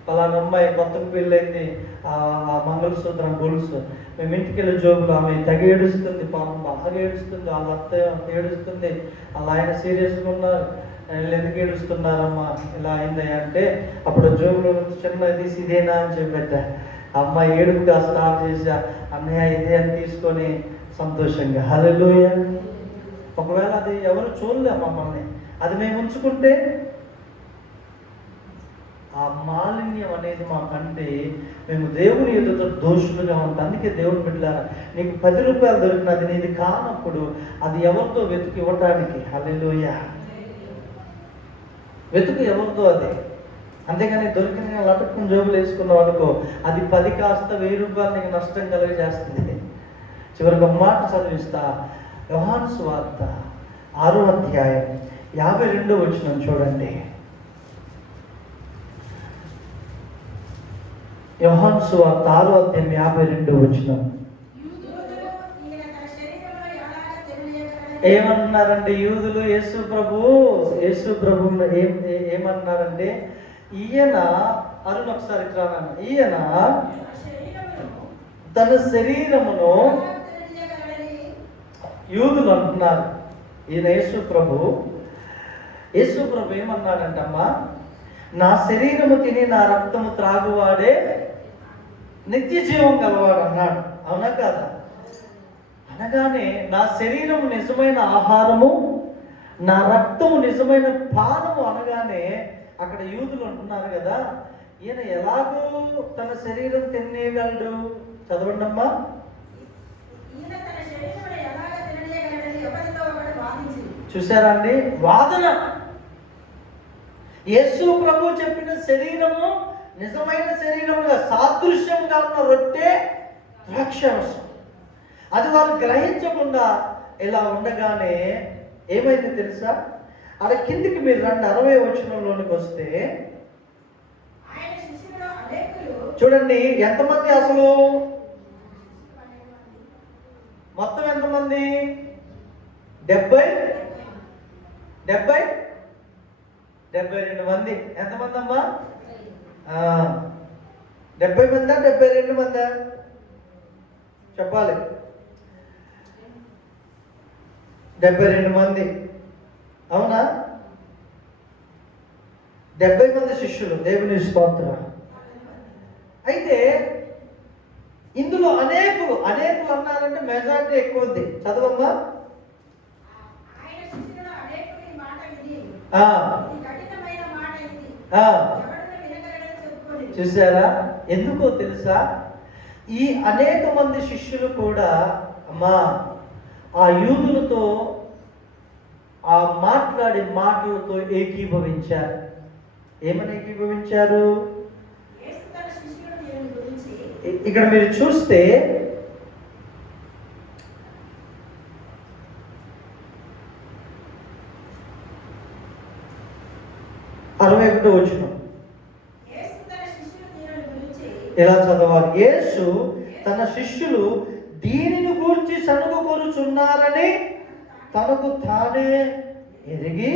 పలానా అమ్మాయి కొత్తకు పెళ్ళైంది, ఆ మంగళసూత్రం గొలుసు, మేము ఇంటికి వెళ్ళి జోబులు, ఆమె తెగ ఏడుస్తుంది, పాపం బాగా ఏడుస్తుంది, వాళ్ళ అత్త ఏడుస్తుంది, వాళ్ళ ఆయన సీరియస్గా ఉన్నారు. వీళ్ళు ఎందుకు ఏడుస్తున్నారమ్మా, ఇలా అయింది అంటే అప్పుడు జోబులో చిన్న తీసి ఇదేనా అని చెప్పేట. అమ్మాయి ఏడుపుగా స్టాప్ చేసా, అన్నయ్య ఇదే అని తీసుకొని సంతోషంగా. హల్లెలూయా. ఒకవేళ అది ఎవరు చూడలే మమ్మల్ని, అది మేము ఉంచుకుంటే ఆ మాలిన్యం అనేది మాకంటే మేము దేవుని ఎదుట దోషులుగా ఉంటాం. అందుకే దేవుని బిడ్డలారా, నీకు 10 రూపాయలు దొరికినది నీది కానప్పుడు అది ఎవరితో వెతుకు ఇవ్వటానికి. హల్లెలూయా. వెతుకు ఎవరితో అది. అంతేగాని దొరికిన లటుక్కుని జోబులు వేసుకున్నావు అనుకో, అది 10 కాస్త 1000 రూపాయలు నీకు నష్టం కలిగజేస్తుంది. చివరికి ఒక మాట చదివిస్తా. యోహాను సువార్త 6వ అధ్యాయం 52వ వచనం చూడండి. యోహాను సువార్త 6వ అధ్యాయం 52వ వచనం. ఏమన్నారంటే యూదులు యేసు ప్రభు ఏమన్నారంటే, ఈయన అరుణ ఒకసారి రానన్న, ఈయన తన శరీరమును, యూదులు అంటున్నారు, ఈయన యేసు ప్రభు ఏమన్నాడంటమ్మా, నా శరీరము తిని నా రక్తము త్రాగువాడే నిత్య జీవం గలవాడు అన్నాడు. అవునా కాదా? అనగానే నా శరీరము నిజమైన ఆహారము, నా రక్తము నిజమైన పానము అనగానే అక్కడ యూదులు అంటున్నారు కదా, ఈయన ఎలాగూ తన శరీరం తినేయగలడు? చదవండి అమ్మా. చూసారా అండి వాదన. యేసు ప్రభు చెప్పిన శరీరము నిజమైన శరీరముగా సాదృశ్యంగా ఉన్న రొట్టె ద్రాక్షారసం, అది వారు గ్రహించకుండా ఇలా ఉండగానే ఏమైంది తెలుసా? అక్కడ కిందికి మీరు రండి, 60వ వచనంలోనికి వస్తే చూడండి ఎంతమంది అసలు, మొత్తం ఎంతమంది? 72 మంది. ఎంతమంది అమ్మా? 70 మందా 72 మందా చెప్పాలి? 72 మంది. అవునా? 70 మంది శిష్యులు. దేవుని స్తోత్రం. అయితే ఇందులో అనేకులు అన్నారంటే మెజారిటీ ఎక్కువ ఉంది. చదవమ్మా. చూసారా? ఎందుకో తెలుసా? ఈ అనేక మంది శిష్యులు కూడా అమ్మా ఆ యూదులతో ఆ మాట్లాడే మాటలతో ఏకీభవించారు. ఏమని ఏకీభవించారు? ఇక్కడ మీరు చూస్తే 61వ వచనం ఇలా చదవాలి. యేసు తన శిష్యులు దీనిని గూర్చి సనుగు కొరుచున్నారని తనకు తానే ఎరిగి